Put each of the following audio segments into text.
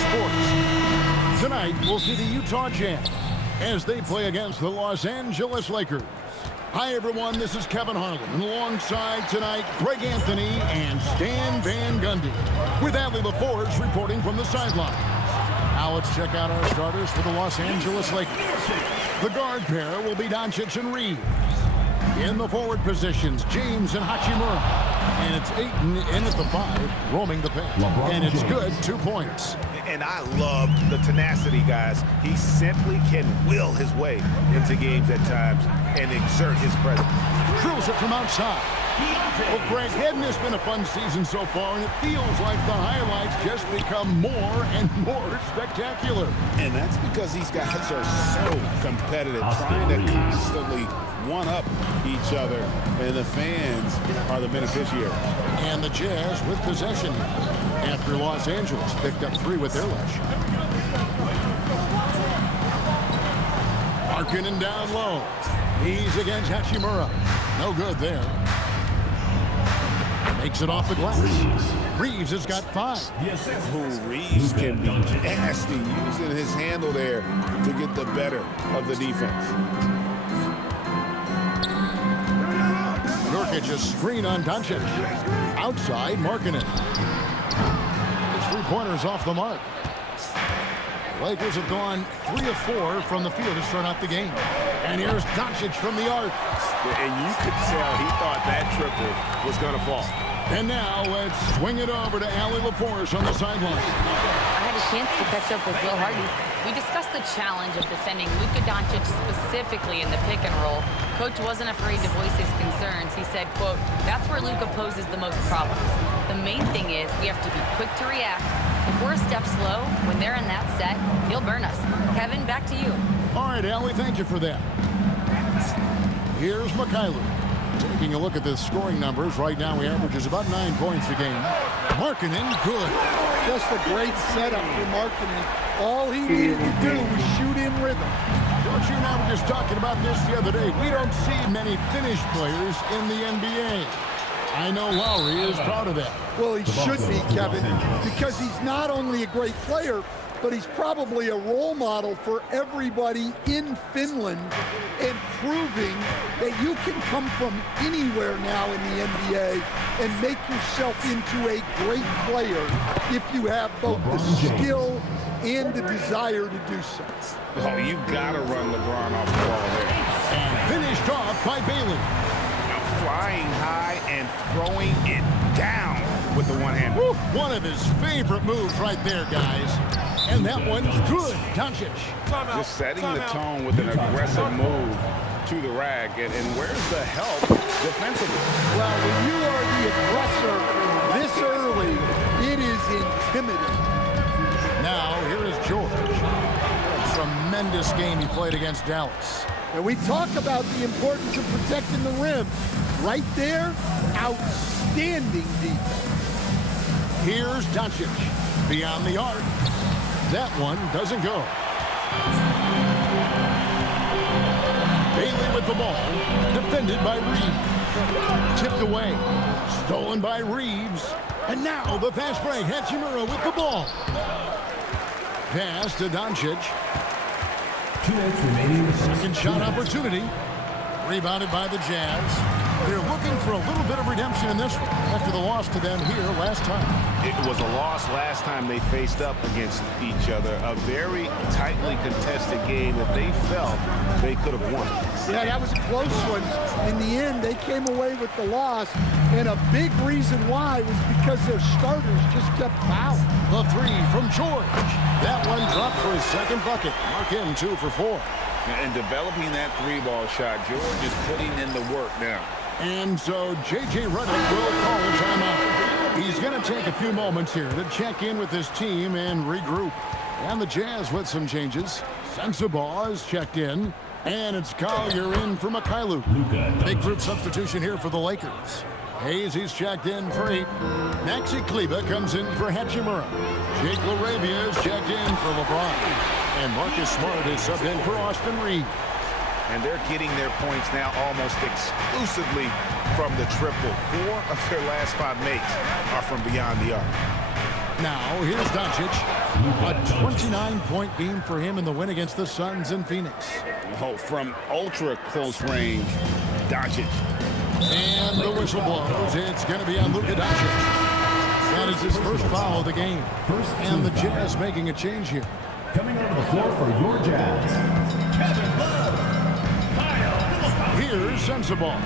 Sports. Tonight, we'll see the Utah Jazz as they play against the Los Angeles Lakers. Hi, everyone. This is Kevin Harlan. And alongside tonight, Greg Anthony and Stan Van Gundy, with Allie LaForge reporting from the sideline. Now let's check out our starters for the Los Angeles Lakers. The guard pair will be Doncic and Reeves. In the forward positions, James and Hachimura. And it's Ayton in at the 5, roaming the paint. And it's good, 2 points. And I love the tenacity, guys. He simply can will his way into games at times and exert his presence. Drills it from outside. Well, Greg, hadn't this been a fun season so far? And it feels like the highlights just become more and more spectacular. And that's because these guys are so competitive, trying to constantly one-up each other, and the fans are the beneficiary. And the Jazz with possession after Los Angeles picked up 3 with their last shot. Markkanen down low. He's against Hachimura. No good there. Makes it off the glass. Reeves has got 5. Reeves can be nasty, using his handle there to get the better of the defense. Nurkic a screen on Doncic. Outside, Markkanen. His 3-pointer's off the mark. Lakers have gone 3 of 4 from the field to start out the game. And here's Doncic from the arc. And you could tell he thought that triple was going to fall. And now let's swing it over to Allie LaForge on the sideline. I had a chance to catch up with Will Hardy. We discussed the challenge of defending Luka Doncic specifically in the pick and roll. Coach wasn't afraid to voice his concerns. He said, quote, "That's where Luka poses the most problems. The main thing is we have to be quick to react. If we're a step slow, when they're in that set, he'll burn us." Kevin, back to you. All right, Allie, thank you for that. Here's Mikhailuk. Taking a look at the scoring numbers, right now he averages about 9 points a game. Markkanen, good. Just a great setup for Markkanen. All he needed to do was shoot in rhythm. George, you and I were just talking about this the other day. We don't see many finished players in the NBA. I know Lowry is proud of that. Well, he should be, Kevin, because he's not only a great player, but he's probably a role model for everybody in Finland, and proving that you can come from anywhere now in the NBA and make yourself into a great player if you have both the skill and the desire to do so. Oh, you got to run LeBron off the ball there. And finished off by Bailey. Now flying high and throwing it down with the one-hand. One of his favorite moves right there, guys. And that one's good. Doncic. Just setting the tone with an aggressive move to the rack. And where's the help defensively? Well, when you are the aggressor this early, it is intimidating. Now, here is George. A tremendous game he played against Dallas. And we talk about the importance of protecting the rim. Right there, outstanding defense. Here's Doncic. Beyond the arc. That one doesn't go. Bailey with the ball. Defended by Reeves. Tipped away. Stolen by Reeves. And now the fast break. Hachimura with the ball. Pass to Doncic. 2 minutes remaining. Second shot opportunity. Rebounded by the Jazz. They're looking for a little bit of redemption in this one after the loss to them here last time. It was a loss last time they faced up against each other. A very tightly contested game that they felt they could have won. Yeah, that was a close one. In the end, they came away with the loss, and a big reason why was because their starters just kept fouling. The 3 from George. That one dropped for his second bucket. Mark him 2 for 4. And developing that 3-ball shot, George is putting in the work now. And so J.J. Redick will call a timeout. He's going to take a few moments here to check in with his team and regroup. And the Jazz with some changes. Sensabaugh is checked in. And it's Collier in for Mikhailuk. Big group substitution here for the Lakers. Hayes, he's checked in for 8. Maxi Kleber comes in for Hachimura. Jake LaRavia is checked in for LeBron. And Marcus Smart is subbed in for Austin Reeves. And they're getting their points now almost exclusively from the triple. 4 of their last 5 makes are from beyond the arc. Now, here's Doncic. A 29-point game for him in the win against the Suns in Phoenix. Oh, from ultra close range, Doncic. And the whistle blows. It's going to be on Luka Doncic. That is his first foul of the game. And the Jazz making a change here. Coming onto the floor for your Jazz, Kevin Love. Here's Sensabaugh.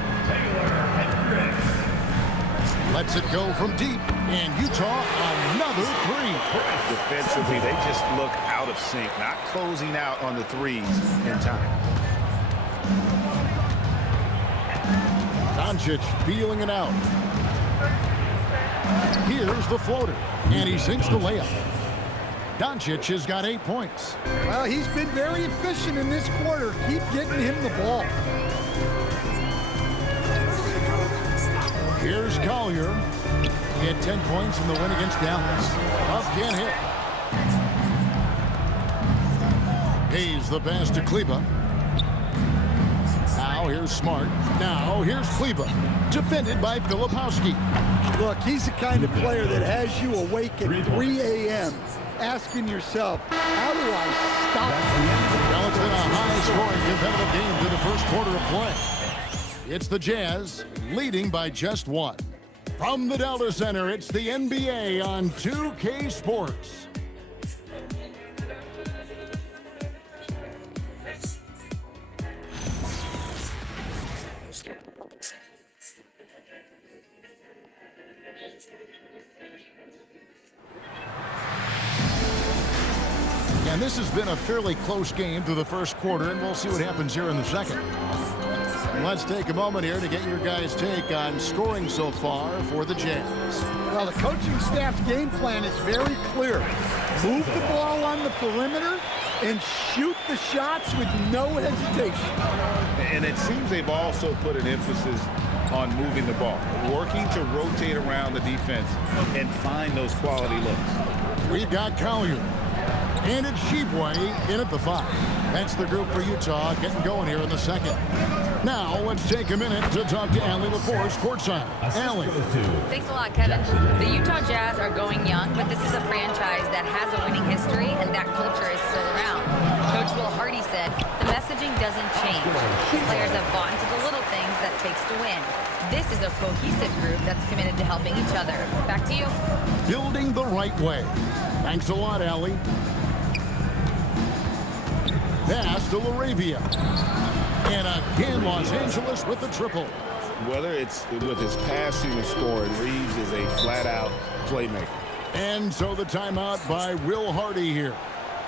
Lets it go from deep. And Utah, another three. Defensively, they just look out of sync, not closing out on the threes in time. Doncic feeling it out. Here's the floater. And he sinks the layup. Doncic has got 8 points. Well, he's been very efficient in this quarter. Keep getting him the ball. Here's Collier. He had 10 points in the win against Dallas. Huff can't hit. Hayes the pass to Kleber. Now here's Smart. Now here's Kleber. Defended by Filipowski. Look, he's the kind of player that has you awake at 3 a.m. asking yourself, how do I stop him? Well, it's been a high-scoring competitive game to the first quarter of play. It's the Jazz leading by just 1. From the Delta Center, it's the NBA on 2K Sports. And this has been a fairly close game through the first quarter, and we'll see what happens here in the second. And let's take a moment here to get your guys' take on scoring so far for the Jazz. Well, the coaching staff's game plan is very clear. Move the ball on the perimeter and shoot the shots with no hesitation. And it seems they've also put an emphasis on moving the ball, working to rotate around the defense and find those quality looks. We've got Collier. And it's Sheboy in at the 5. That's the group for Utah getting going here in the second. Now, let's take a minute to talk to Allie LaForce courtside. Allie. Thanks a lot, Kevin. The Utah Jazz are going young, but this is a franchise that has a winning history, and that culture is still around. Coach Will Hardy said, the messaging doesn't change. Players have bought into the little things that takes to win. This is a cohesive group that's committed to helping each other. Back to you. Building the right way. Thanks a lot, Allie. Pass to LaRavia. And again, Los Angeles with the triple. Whether it's with his passing or scoring, Reeves is a flat-out playmaker. And so the timeout by Will Hardy here.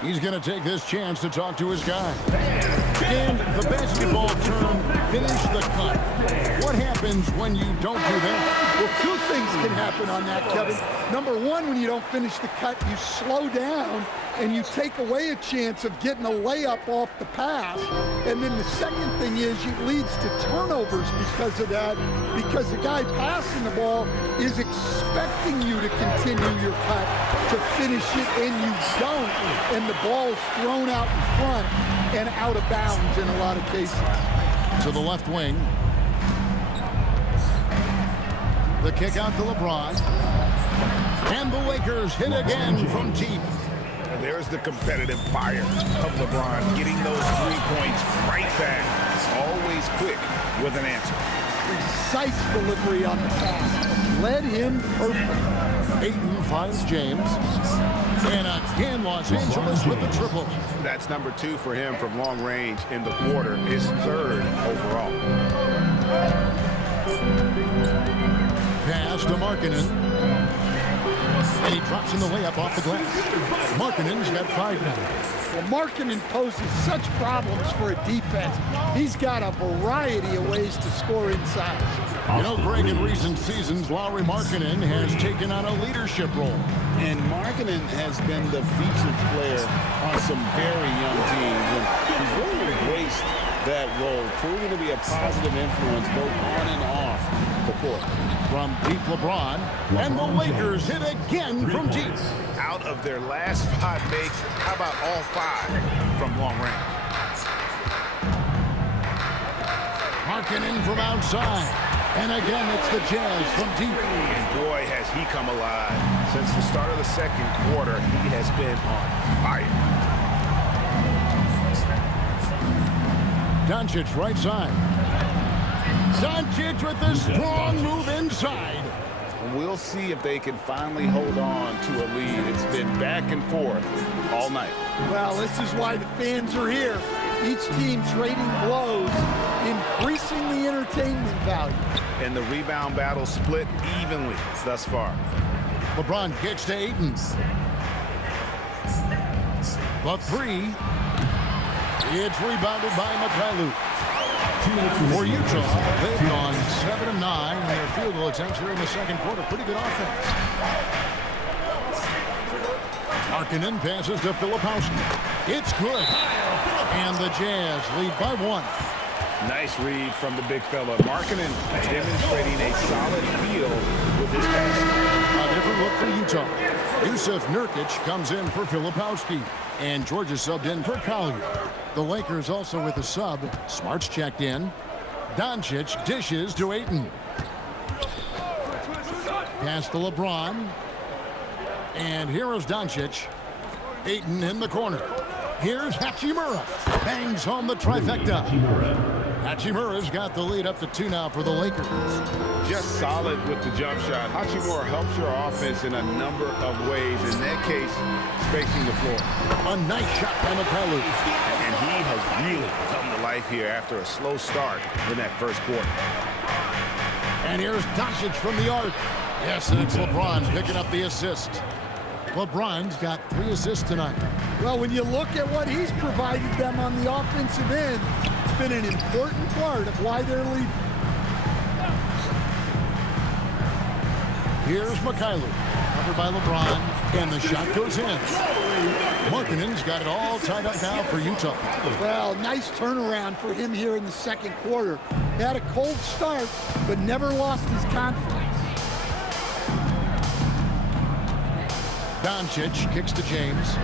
He's going to take this chance to talk to his guy. And the basketball term, finish the cut. What happens when you don't do that? Well, 2 things can happen on that, Kevin. Number 1, when you don't finish the cut, you slow down and you take away a chance of getting a layup off the pass. And then the second thing is it leads to turnovers because of that, because the guy passing the ball is expecting you to continue your cut to finish it, and you don't. And the ball is thrown out in front and out of bounds in a lot of cases. To the left wing. The kick out to LeBron. And the Lakers hit again from deep. There's the competitive fire of LeBron, getting those 3 points right back. Always quick with an answer. Precise delivery on the pass. Led him perfect. Ayton finds James. And again, Los Angeles with the triple. That's number 2 for him from long range in the quarter, his 3rd overall. Pass to Markkanen. And he drops in the layup off the glass. Markkanen's got 5 now. Well, Markkanen poses such problems for a defense. He's got a variety of ways to score inside. You know, Greg, in recent seasons, Lauri Markkanen has taken on a leadership role. And Markkanen has been the featured player on some very young teams. And he's really embraced that role, proving to be a positive influence both on and off the court. From deep LeBron, and the Lakers hit again from deep. Out of their last 5 makes, how about all 5 from long range? Markkanen from outside. And again, it's the Jazz from deep. And boy, has he come alive. Since the start of the second quarter, he has been on fire. Doncic right side. Doncic with a strong move inside. We'll see if they can finally hold on to a lead. It's been back and forth all night. Well, this is why the fans are here. Each team trading blows, increasing the entertainment value. And the rebound battle split evenly thus far. LeBron kicks to Ayton. The three. It's rebounded by Mikhailuk. For Utah, they've gone 7 of 9 in their field goal attempts here in the second quarter. Pretty good offense. Markkanen passes to Filipowski. It's good. And the Jazz lead by 1. Nice read from the big fella. Markkanen demonstrating a solid feel with his passing. A different look for Utah. Yusuf Nurkic comes in for Filipowski. And Georgia subbed in for Collier. The Lakers also with a sub. Smart's checked in. Doncic dishes to Ayton. Pass to LeBron. And here is Doncic. Ayton in the corner. Here's Hachimura. Bangs home the trifecta. Hachimura's got the lead up to 2 now for the Lakers. Just solid with the jump shot. Hachimura helps your offense in a number of ways. In that case, spacing the floor. A nice shot by Mikhailuk. And he has really come to life here after a slow start in that first quarter. And here's Doncic from the arc. Yes, and it's LeBron picking up the assist. LeBron's got 3 assists tonight. Well, when you look at what he's provided them on the offensive end, it's been an important part of why they're leading. Here's Mikhailuk, covered by LeBron, and the shot goes in. Markkanen's got it all tied up now for Utah. Well, nice turnaround for him here in the second quarter. He had a cold start, but never lost his confidence. Doncic kicks to James.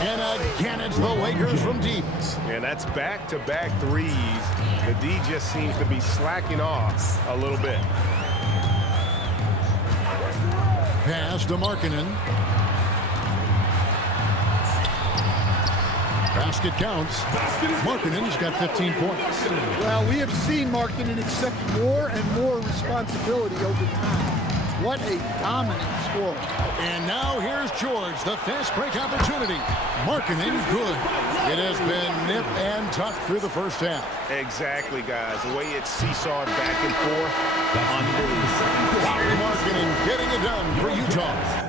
And again, it's the Lakers from deep. And that's back-to-back threes. The D just seems to be slacking off a little bit. Pass to Markkanen. Basket counts. Markkanen's got 15 points. Well, we have seen Markkanen accept more and more responsibility over time. What a dominant scorer. And now here's George, the fast break opportunity. Markkanen good. It has been nip and tuck through the first half. Exactly, guys. The way it's seesawed back and forth, unbelievable. Lauri Markkanen getting it done for Utah.